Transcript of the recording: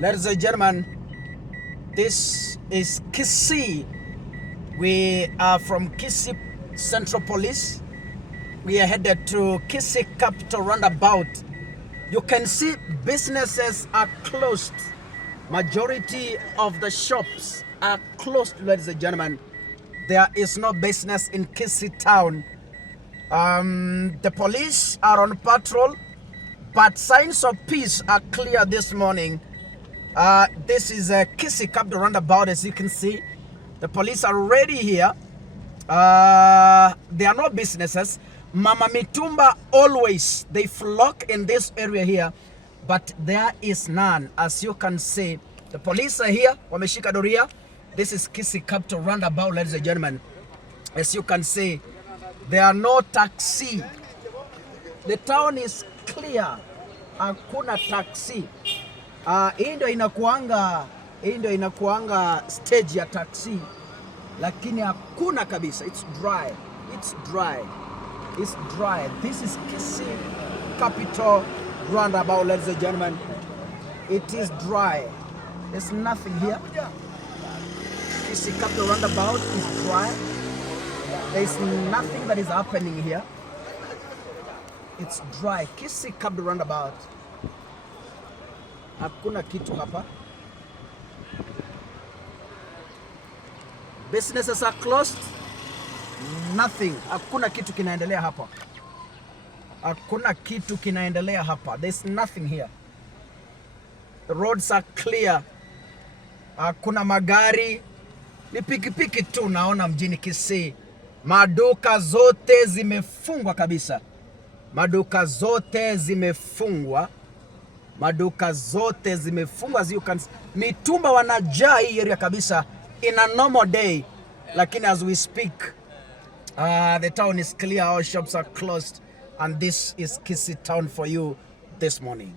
Ladies and gentlemen, this is Kisii. We are from Kisii Central Police. We are headed to Kisii Capital Roundabout. You can see businesses are closed. Majority of the shops are closed, ladies and gentlemen. There is no business in Kisii town. The police are on patrol, but signs of peace are clear this morning. This is a Kisii Capital Roundabout, as you can see. The police are already here. There are no businesses. Mama Mitumba always, they flock in this area here, but there is none. As you can see, the police are here. Wameshika doria. This is Kisii Capital Roundabout, ladies and gentlemen. As you can see, there are no taxi. The town is clear. Hakuna taxi. Hii ndio inakuanga stage ya taxi, lakini hakuna kabisa. It's dry. It's dry. It's dry. This is Kisii Capital Roundabout, ladies and gentlemen. It is dry. There's nothing here. Kisii Capital Roundabout is dry. There's nothing that is happening here. It's dry. Kisii Capital Roundabout. Hakuna kitu hapa. Businesses are closed. Nothing. Hakuna kitu kinaendelea hapa. Hakuna kitu kinaendelea hapa. There's nothing here. The roads are clear. Hakuna magari. Ni pikipiki tu naona mjini Kisii. Maduka zote zimefungwa kabisa. Maduka zote zimefungwa. Maduka zote zimefungwa, as you can see. Mitumba wanajaa hii area kabisa in a normal day. Lakini as we speak, the town is clear, our shops are closed, and this is Kisii town for you this morning.